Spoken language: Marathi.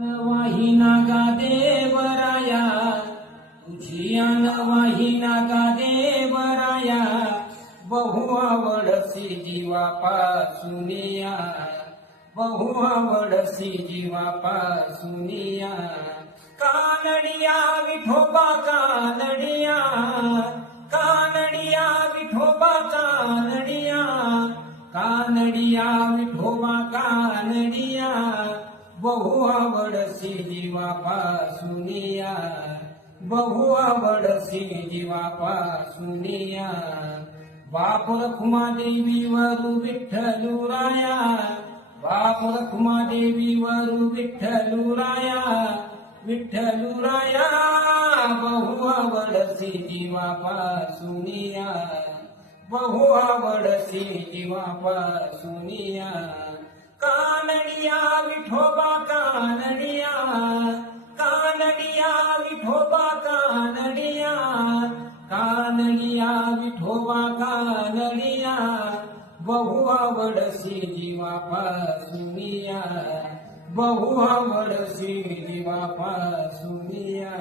वाहिना गा देवराया तुझी आन वाहिना गा देवराया बहु आवडसी जीवापासूनिया बहु आवडसी जीवापासूनिया कानडिया विठोबा कानडिया कानडिया विठोबा कानडिया कानडिया विठोबा कानडिया बहु आवडसी जीवापासूनिया बहु आवडसी जीवापासूनिया बाप रखुमादेवी वरु विठ्ठलुराया बाप रखुमादेवी वरु विठ्ठलुराया विठ्ठलुराया बहु आवडसी जीवापासूनिया बहु आवडसी जीवापासूनिया कानडिया विठोबा कानडिया कानडिया विठोबा कानडिया कानडिया विठोबा कानडिया बहु आवडसी जीवापासूनिया बहु आवडसी जीवापासूनिया